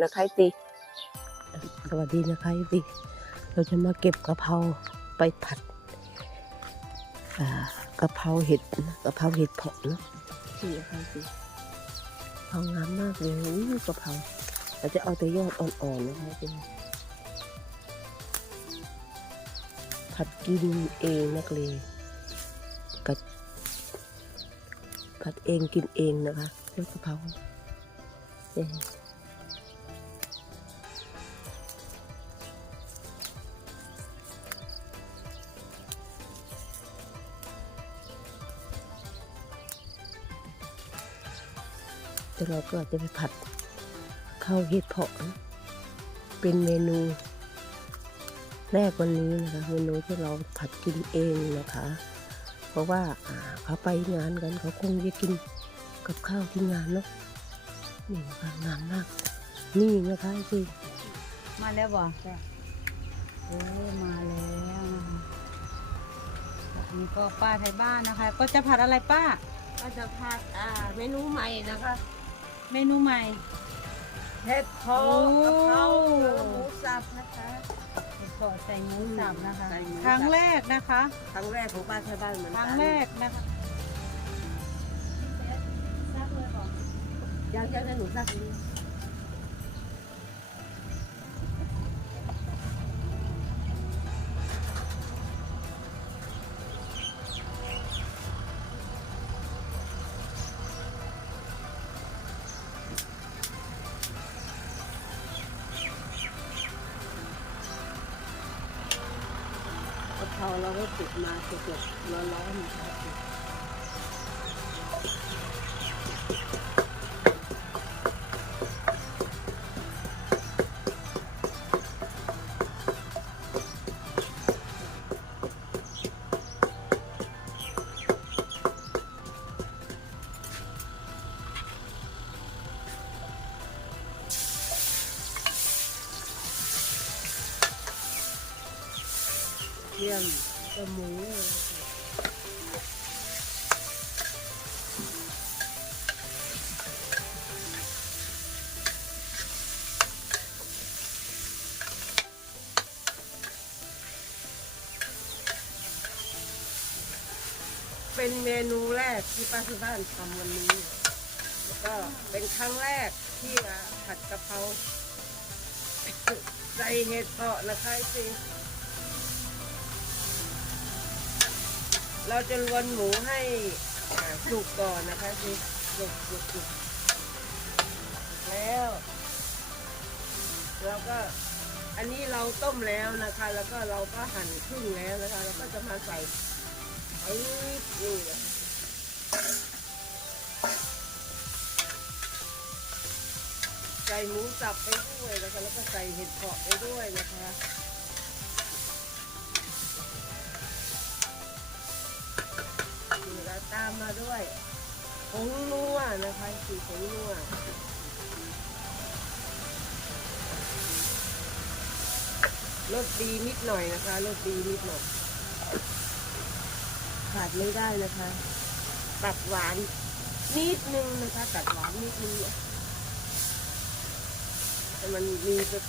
นะคะตีสวัสดีนะคะตีเราจะมาเก็บกะเพราไปผัดอ่ากะเพราเห็ดนะกะเพราเห็ดเพาะเนาะนี่นะคะตีกะเพรางามมากเลยอู้กะเพราเราจะเอาแต่ยอดอ่อนๆนะคะตีผัดกินเองนักเลงกับผัดเองกินเองนะคะยอดกะเพราเอง แต่เราก็อาจจะไปผัดข้าวเห็ดเพาะนะเป็นเมนู แรกวันนี้นะคะ เมนูที่เราผัดกินเองนะคะ เพราะว่าอ่าเขาไปงานกันเขาคงจะกินกับข้าวที่งานเนาะนี่นะคะงามมาก นี่นะคะสิมาแล้วบ่โอ้มาแล้วนะคะแบบนี้ก็ป้าไทยบ้านนะคะ ก็จะผัดอะไรป้า ก็จะผัดอ่าเมนูใหม่นะคะ เมนูใหม่ เห็ดเพาะโอ้กะเพราแล้วหมูสับนะคะเห็ดเพาะใส่หมูสับนะคะ ใส่หมูสับ ครั้งแรกนะคะ ครั้งแรกของป้าไทยบ้านเหมือนคกัรั้นงแรกนะคะ ยังยังจะหนูสักนิดก เราเราก็ติดมาสดๆร้อนๆนะครับ เป็นเมนูแรกที่ป้าที่บ้านทำวันนี้ แล้วก็เป็นครั้งแรกที่ผัดกะเพราใส่เห็ดเพาะนะคะสิเราจะลวนหมูให้สุกก่อนนะคะสิสุกสุกสุกแล้วเราก็ อันนี้เราต้มแล้วนะคะ แล้วก็เราก็หั่นครึ่งแล้วนะคะ แล้วก็จะมาใส่ไอ้นี่นะคะใส่หมูสับไปด้วยนะคะ แล้วก็ใส่เห็ดเพาะไปด้วยนะคะนี่เราตามมาด้วยผงนัวนะคะสีผงนัว รสดีนิดหน่อยนะคะรสดีนิดหน่อยขาดไม่ได้นะคะตัดหวานนิดนึงนะคะตัดหวานนิดนึงเนี่ยแต่มันมีแบบ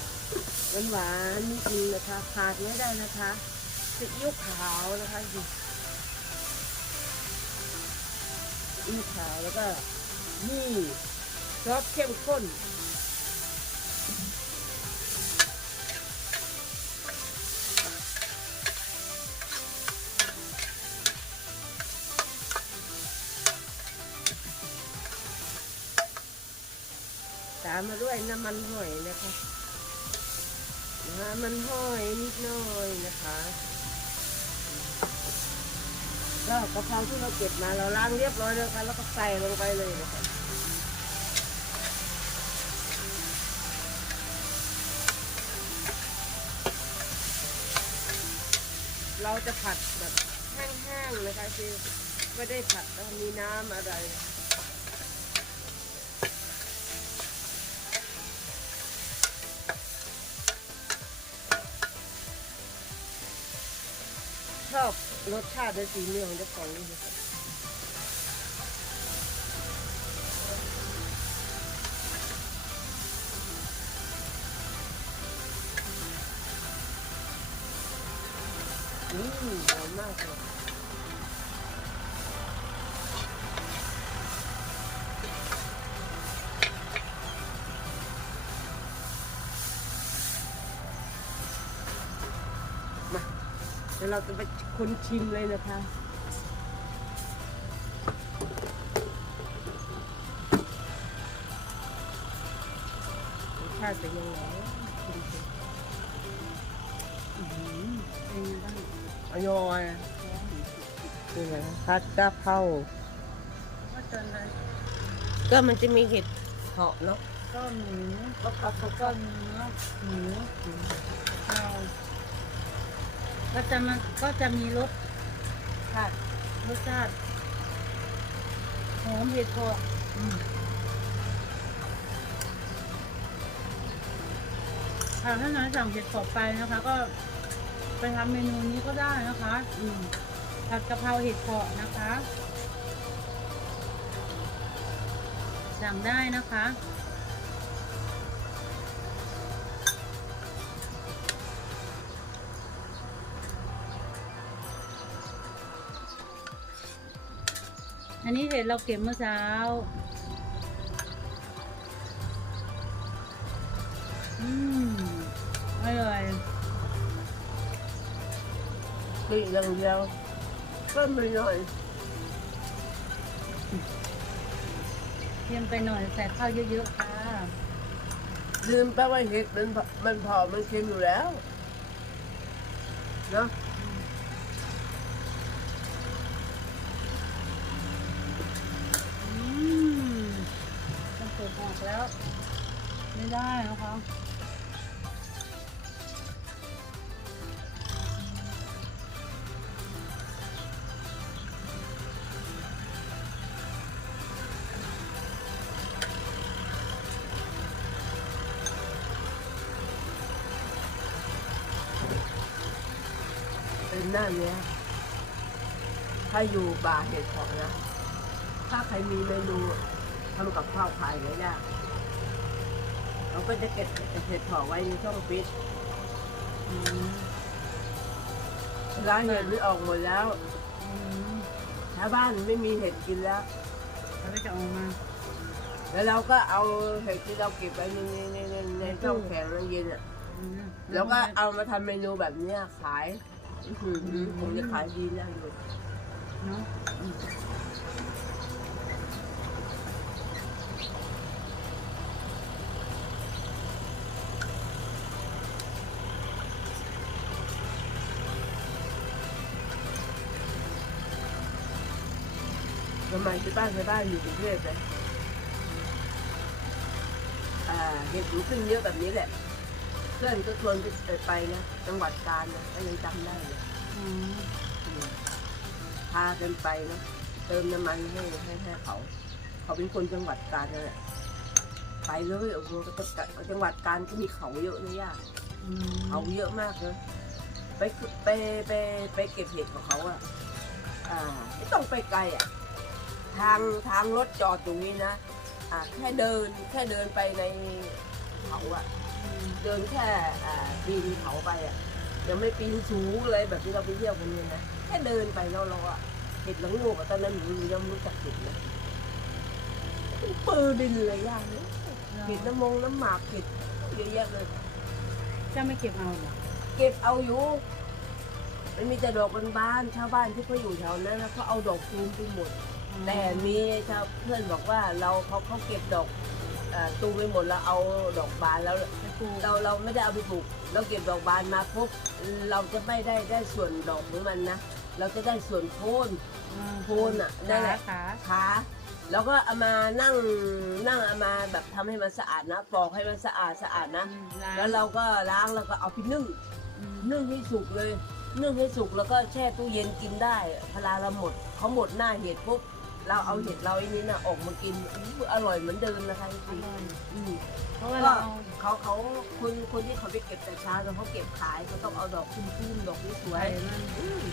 หวานๆนิดนึงนะคะขาดไม่ได้นะคะซีอิ๊วขาวนะคะสิอีขาวแล้วก็นี่ซอสเข้มข้น มมาด้วยน้ำมันหอยนะคะน้ำมันหอยนิดหน่อยนะคะก็กะเพราที่เราเก็บมาเราล้างเรียบร้อยแล้วค่ะแล้วก็ใส่ลงไปเลยนะคะเราจะผัดแบบแห้งๆนะคะคือไม่ได้ผัดมีน้ำอะไร ชอบรสชาติและสีเหลืองจะของนี่ะครัอืมหอมมากเลย ดี๋ยวเราจะไปคนชิมเลยนะคะรสชาติเป็นยังไงชิมสิอื้อหือเป็นไงบ้างอร่อยนี่นะผัดกะเพราว่าจนเลยก็มันจะมีเห็ดเผาะเนาะก็หมูแล้วก็เขาก็ก็เนื้อหมูเรา ก็จะมันก็จะมีรสผัดรสชาติหอมเห็ดเผาะค่ะถ้าน้อยสั่งเห็ดเผาะไปนะคะ ก็ไปทำเมนูนี้ก็ได้นะคะ อืมผัดกะเพราเห็ดเผาะนะคะ สั่งได้นะคะ นนี้เห็ดเราเก็บเมื่อเช้า อืมอร่อยกินอย่างเดียวก็ไม่หน่อยเทียมไปหน่อยใส่ข้าวเยอะๆค่ะ ลืมไปว่าเห็ดมันมันเผามันเค็มอยู่แล้ว เนาะ ได้นะคะ เป็นหน้าเนี้ยถ้าอยู่ป่าเห็ดเผาะนะ ถ้าใครมีเมนูทำกับข้าวขายไม่ยาก เราก็จะเก็บเห็ดเผาะไว้ในช่องฟิตอืมร้านเห็ดมันออกหมดแล้วอืมชาวบ้านไม่มีเห็ดกินแล้วแล้วก็จะออกมา แล้วเราก็เอาเห็ดที่เราเก็บไว้ในในในในช่องแข็งน้ำเย็นอะอืมแล้วก็เอามาทำเมนูแบบเนี้ยขายอื้อหือผมจะขายดีแน่เลยเนาะ สมัยที่บ้านที่บ้านอยู่กรุงเทพเลยอ่าเห็ดมันขึ้นเยอะแบบนี้แหละ เพื่อนก็ชวนไปไปนะจังหวัดกาญนะก็ยังจำได้เลยอืมอืมพากันไปนะเติมน้ำมันให้ให้ให้เขา เขาเป็นคนจังหวัดกาญนั่นแหละไปเลยโอ้โหก็จะจังหวัดกาญก็มีเขาเยอะนะย่าอืมเขาเยอะมากเลยไปไปไปไปเก็บเห็ดของเขาอะ อ่าไม่ต้องไปไกลอะ ทางทางรถจอดตรงนี้นะอ่าแค่เดินแค่เดินไปในเขาอะอืมเดินแค่อ่าปีนเขาไปอะยังไม่ปีนสูงเลยแบบที่เราไปเที่ยวกันเนี่ยนะแค่เดินไปเราเราอะเห็ดหลังงูกอะตอนนั้นหนูยังไม่รู้จักเห็ดนะเป็นปืนดินเลยย่าเนี่ยเห็ดน้ำมงน้ำหมากเห็ดเยอะแยะเลยจะไม่เก็บเอาเหรอเก็บเอาอยู่มันมีแต่ดอกบานๆชาวบ้านที่เขาอยู่แถวนั้นนะเขาเอาดอกตูมไปหมด แต่มีชาวเพื่อนบอกว่าเราเขาเขาเก็บดอกเอ่อตูมไปหมดแล้วเอาดอกบานแล้วไปปลูกเราเราไม่ได้เอาไปปลูกเราเก็บดอกบานมาปุ๊บเราจะไม่ได้ได้ส่วนดอกของมันนะเราจะได้ส่วนโคนอืมโคนอะนั่นแหละขาขาแล้วก็เอามานั่งนั่งเอามาแบบทำให้มันสะอาดนะปอกให้มันสะอาดสะอาดนะอืมล้างแล้วเราก็ล้างแล้วก็เอาไปนึ่งอืมนึ่งให้สุกเลย นึ่งให้สุกแล้วก็แช่ตู้เย็นกินได้พลาเราหมดเขาหมดหน้าเห็ดปุ๊บเราเอาเห็ดเราไอ้นี้นะออกมากินอู้อร่อยเหมือนเดิมนะคะจอริงร่อยๆอืมเพราะว่าก็เราเอาเขาเขาคนคนที่เขาไปเก็บแต่เช้าแล้วเขาเก็บขายเขาต้องเอาดอกคุ้มๆดอกนี้สวใส่ยมันอืม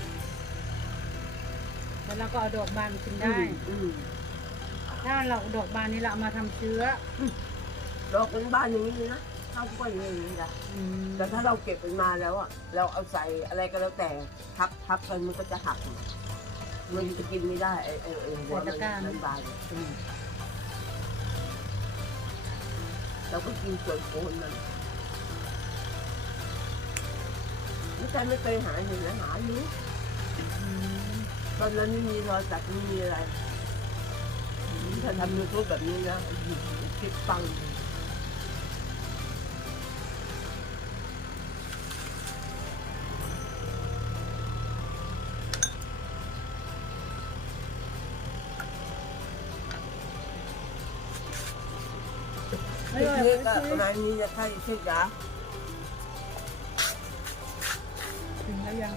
แล้วเราก็เอาดอกบานกินได้ อืม ถ้าเราดอกบานนี้เราเอามาทำเชื้อ ดอกเป็นบ้านอย่างนี้นะอ ข้าวกล้วยเลยนะอืมแต่ถ้าเราเก็บมันมาแล้วอะ เราเอาใส่อะไรก็แล้วแต่ทับทับกันมันก็จะหัก มันจะกินไม่ได้ไอ้ไอ้ไอ้หัวมันมันบานอืมเราก็กินส่วนโคนมันไม่ใช่ไม่เคยหาอยู่นะหาอยู่อืมตอนนั้นไม่มีโทรศัพท์ไม่มีอะไรถ้าทำยูทูบแบบนี้นะคลิปฟัง นิคก็ประมาณนี้จะใช้ใช่จ้ะถึงแล้วยัง